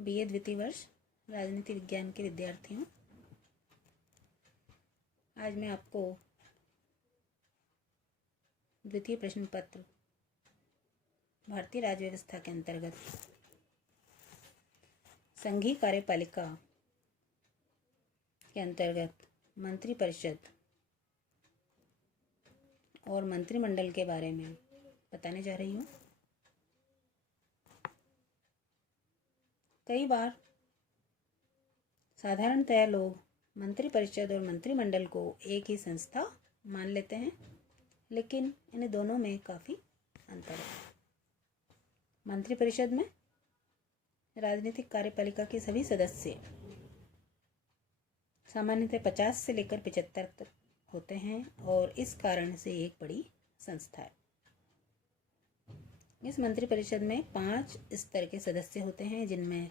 BA द्वितीय वर्ष राजनीति विज्ञान के विद्यार्थियों, आज मैं आपको द्वितीय प्रश्न पत्र भारतीय राज्य व्यवस्था के अंतर्गत संघीय कार्यपालिका के अंतर्गत मंत्रिपरिषद और मंत्रिमंडल के बारे में बताने जा रही हूँ। कई बार साधारणतया लोग मंत्रिपरिषद और मंत्रिमंडल को एक ही संस्था मान लेते हैं, लेकिन इन दोनों में काफ़ी अंतर है। मंत्रिपरिषद में राजनीतिक कार्यपालिका के सभी सदस्य सामान्यतः 50 से लेकर 75 तक होते हैं और इस कारण से एक बड़ी संस्था है। इस मंत्रिपरिषद में 5 स्तर के सदस्य होते हैं, जिनमें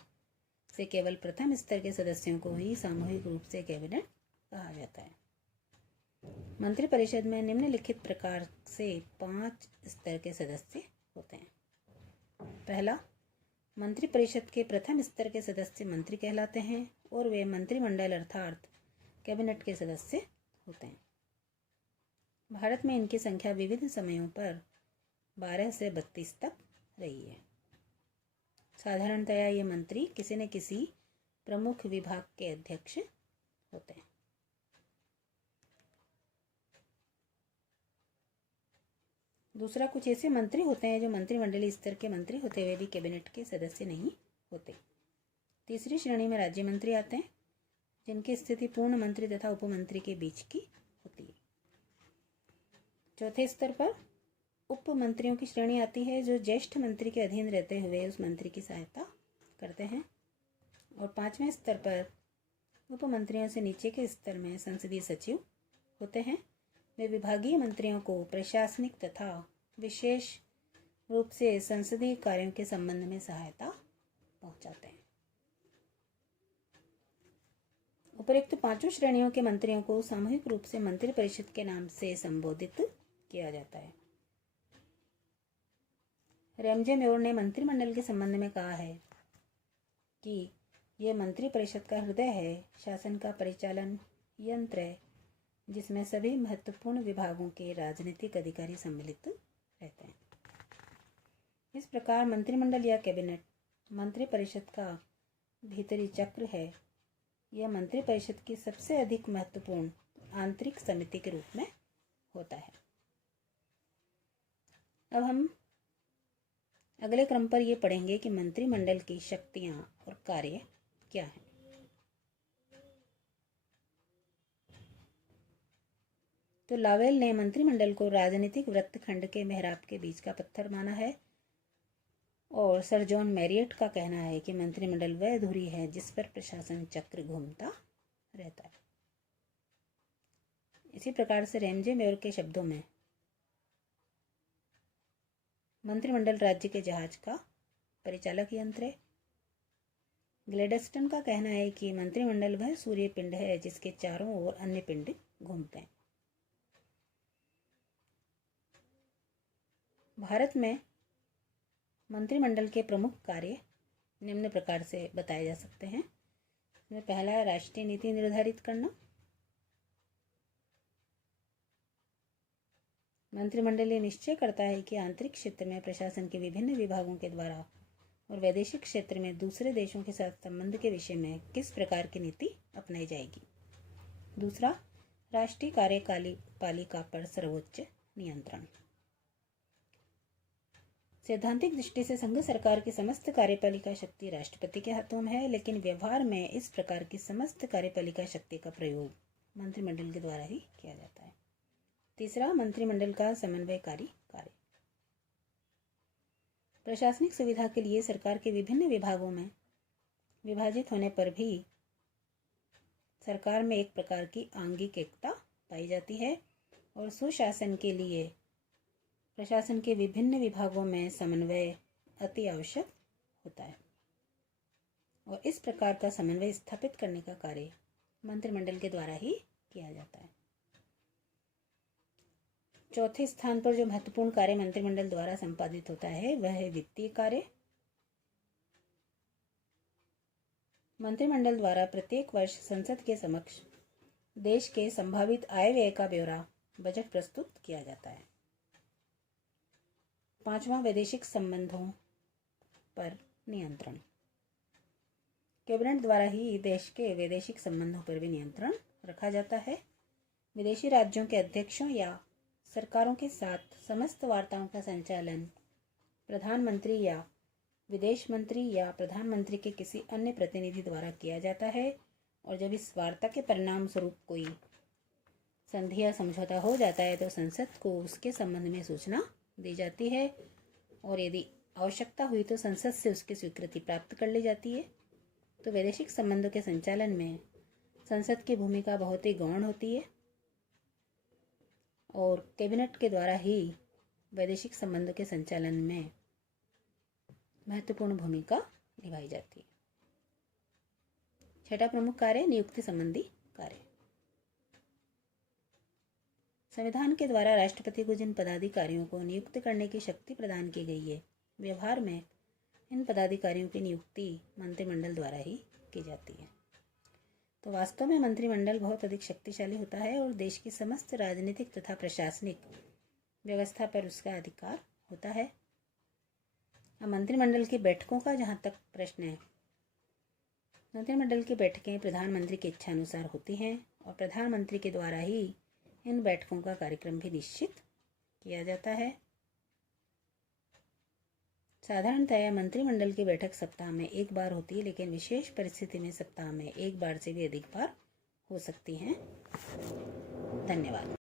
से केवल प्रथम स्तर के सदस्यों को ही सामूहिक रूप से कैबिनेट कहा जाता है। मंत्रिपरिषद में निम्नलिखित प्रकार से 5 स्तर के सदस्य होते हैं। पहला, मंत्रिपरिषद के प्रथम स्तर के सदस्य मंत्री कहलाते हैं और वे मंत्रिमंडल अर्थात कैबिनेट के सदस्य होते हैं। भारत में इनकी संख्या विविध समयों पर 12 से 32 तक रही है। साधारणतया ये मंत्री किसी न किसी प्रमुख विभाग के अध्यक्ष होते हैं। दूसरा, कुछ ऐसे मंत्री होते हैं जो मंत्रिमंडलीय स्तर के मंत्री होते हुए भी कैबिनेट के सदस्य नहीं होते। तीसरी श्रेणी में राज्य मंत्री आते हैं, जिनकी स्थिति पूर्ण मंत्री तथा उपमंत्री के बीच की होती है। चौथे स्तर पर उप मंत्रियों की श्रेणी आती है, जो ज्येष्ठ मंत्री के अधीन रहते हुए उस मंत्री की सहायता करते हैं। और 5वें स्तर पर उप मंत्रियों से नीचे के स्तर में संसदीय सचिव होते हैं। वे विभागीय मंत्रियों को प्रशासनिक तथा विशेष रूप से संसदीय कार्यों के संबंध में सहायता पहुंचाते हैं। उपरोक्त 5 श्रेणियों के मंत्रियों को सामूहिक रूप से मंत्रिपरिषद के नाम से संबोधित किया जाता है। रैमजे मेयर ने मंत्रिमंडल के संबंध में कहा है कि यह मंत्रिपरिषद का हृदय है, शासन का परिचालन यंत्र है, जिसमें सभी महत्वपूर्ण विभागों के राजनीतिक अधिकारी सम्मिलित रहते हैं। इस प्रकार मंत्रिमंडल या कैबिनेट मंत्रिपरिषद का भीतरी चक्र है। यह मंत्रिपरिषद की सबसे अधिक महत्वपूर्ण आंतरिक समिति के रूप में होता है। अब हम अगले क्रम पर यह पढ़ेंगे कि मंत्रिमंडल की शक्तियां और कार्य क्या हैं। तो लावेल ने मंत्रिमंडल को राजनीतिक वृत्तखंड के मेहराब के बीच का पत्थर माना है और सर जॉन मैरियट का कहना है कि मंत्रिमंडल वह धुरी है जिस पर प्रशासन चक्र घूमता रहता है। इसी प्रकार से रैमजे मेयर के शब्दों में मंत्रिमंडल राज्य के जहाज का परिचालक यंत्र है। ग्लेडस्टन का कहना है कि मंत्रिमंडल वह सूर्य पिंड है जिसके चारों ओर अन्य पिंड घूमते हैं। भारत में मंत्रिमंडल के प्रमुख कार्य निम्न प्रकार से बताए जा सकते हैं। इसमें पहला है राष्ट्रीय नीति निर्धारित करना। मंत्रिमंडल ये निश्चय करता है कि आंतरिक क्षेत्र में प्रशासन के विभिन्न विभागों के द्वारा और वैदेशिक क्षेत्र में दूसरे देशों के साथ संबंध के विषय में किस प्रकार की नीति अपनाई जाएगी। दूसरा, राष्ट्रीय कार्यपालिका पर सर्वोच्च नियंत्रण। सैद्धांतिक दृष्टि से संघ सरकार की समस्त कार्यपालिका शक्ति राष्ट्रपति के हाथों में है, लेकिन व्यवहार में इस प्रकार की समस्त कार्यपालिका शक्ति का प्रयोग मंत्रिमंडल के द्वारा ही किया जाता है। तीसरा, मंत्रिमंडल का समन्वयकारी कार्य। प्रशासनिक सुविधा के लिए सरकार के विभिन्न विभागों में विभाजित होने पर भी सरकार में एक प्रकार की आंगिक एकता पाई जाती है और सुशासन के लिए प्रशासन के विभिन्न विभागों में समन्वय अति आवश्यक होता है और इस प्रकार का समन्वय स्थापित करने का कार्य मंत्रिमंडल के द्वारा ही किया जाता है। चौथे स्थान पर जो महत्वपूर्ण कार्य मंत्रिमंडल द्वारा संपादित होता है वह है वित्तीय कार्य। मंत्रिमंडल द्वारा प्रत्येक वर्ष संसद के समक्ष देश के संभावित आय व्यय का ब्यौरा बजट प्रस्तुत किया जाता है। 5वां, वैदेशिक संबंधों पर नियंत्रण। कैबिनेट द्वारा ही देश के वैदेशिक संबंधों पर भी नियंत्रण रखा जाता है। विदेशी राज्यों के अध्यक्षों या सरकारों के साथ समस्त वार्ताओं का संचालन प्रधानमंत्री या विदेश मंत्री या प्रधानमंत्री के किसी अन्य प्रतिनिधि द्वारा किया जाता है, और जब इस वार्ता के परिणाम स्वरूप कोई संधि या समझौता हो जाता है तो संसद को उसके संबंध में सूचना दी जाती है, और यदि आवश्यकता हुई तो संसद से उसकी स्वीकृति प्राप्त कर ली जाती है। तो वैदेशिक संबंधों के संचालन में संसद की भूमिका बहुत ही गौण होती है, और कैबिनेट के द्वारा ही वैदेशिक संबंधों के संचालन में महत्वपूर्ण भूमिका निभाई जाती है। 6ठा प्रमुख कार्य, नियुक्ति संबंधी कार्य। संविधान के द्वारा राष्ट्रपति को जिन पदाधिकारियों को नियुक्त करने की शक्ति प्रदान की गई है, व्यवहार में इन पदाधिकारियों की नियुक्ति मंत्रिमंडल द्वारा ही की जाती है। तो वास्तव में मंत्रिमंडल बहुत अधिक शक्तिशाली होता है और देश की समस्त राजनीतिक तथा प्रशासनिक व्यवस्था पर उसका अधिकार होता है। अब मंत्रिमंडल की बैठकों का जहाँ तक प्रश्न है, मंत्रिमंडल की बैठकें प्रधानमंत्री की इच्छा अनुसार होती हैं और प्रधानमंत्री के द्वारा ही इन बैठकों का कार्यक्रम भी निश्चित किया जाता है। साधारणतया मंत्रिमंडल की बैठक सप्ताह में एक बार होती है, लेकिन विशेष परिस्थिति में सप्ताह में एक बार से भी अधिक बार हो सकती हैं। धन्यवाद।